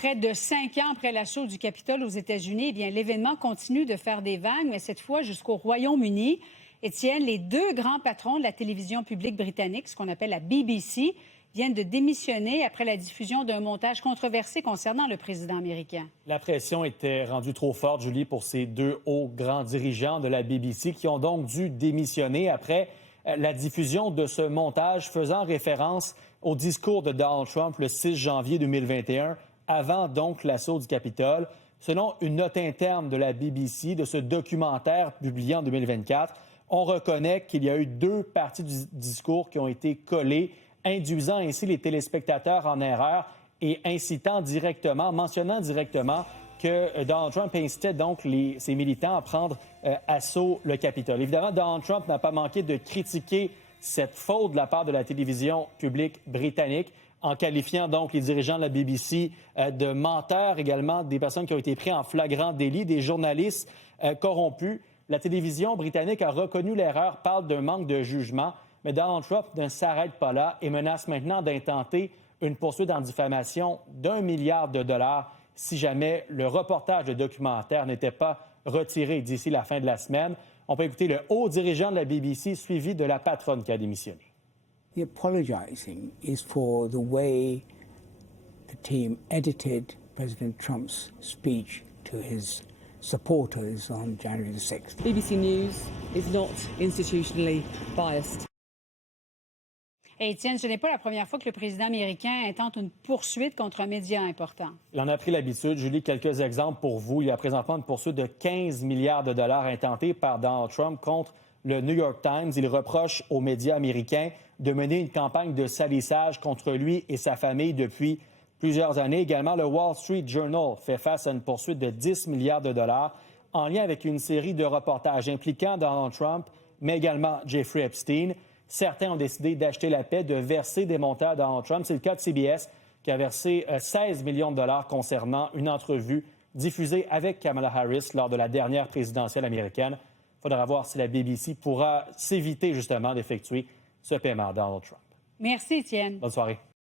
Près de 5 ans après l'assaut du Capitole aux États-Unis, eh bien, l'événement continue de faire des vagues, mais cette fois jusqu'au Royaume-Uni. Étienne, les deux grands patrons de la télévision publique britannique, ce qu'on appelle la BBC, viennent de démissionner après la diffusion d'un montage controversé concernant le président américain. La pression était rendue trop forte, Julie, pour ces deux hauts grands dirigeants de la BBC qui ont donc dû démissionner après la diffusion de ce montage faisant référence au discours de Donald Trump le 6 janvier 2021, avant donc l'assaut du Capitole. Selon une note interne de la BBC de ce documentaire publié en 2024, on reconnaît qu'il y a eu deux parties du discours qui ont été collées, induisant ainsi les téléspectateurs en erreur et mentionnant directement que Donald Trump incitait donc ses militants à prendre assaut le Capitole. Évidemment, Donald Trump n'a pas manqué de critiquer cette faute de la part de la télévision publique britannique, en qualifiant donc les dirigeants de la BBC de menteurs, également des personnes qui ont été prises en flagrant délit, des journalistes corrompus. La télévision britannique a reconnu l'erreur, parle d'un manque de jugement, mais Donald Trump ne s'arrête pas là et menace maintenant d'intenter une poursuite en diffamation d'1 milliard de dollars si jamais le reportage de documentaire n'était pas retiré d'ici la fin de la semaine. On peut écouter le haut dirigeant de la BBC suivi de la patronne qui a démissionné. The apologizing is for the way the team edited President Trump's speech to his supporters on January the 6th. BBC News is not institutionally biased. Et Étienne, ce n'est pas la première fois que le président américain intente une poursuite contre un média important. Il en a pris l'habitude. Julie, quelques exemples pour vous. Il y a présentement une poursuite de 15 milliards de dollars intentée par Donald Trump contre le New York Times. Il reproche aux médias américains de mener une campagne de salissage contre lui et sa famille depuis plusieurs années. Également, le Wall Street Journal fait face à une poursuite de 10 milliards de dollars en lien avec une série de reportages impliquant Donald Trump, mais également Jeffrey Epstein. Certains ont décidé d'acheter la paix, de verser des montants à Donald Trump. C'est le cas de CBS qui a versé 16 millions de dollars concernant une entrevue diffusée avec Kamala Harris lors de la dernière présidentielle américaine. Il faudra voir si la BBC pourra s'éviter justement d'effectuer ce paiement à Donald Trump. Merci, Étienne. Bonne soirée.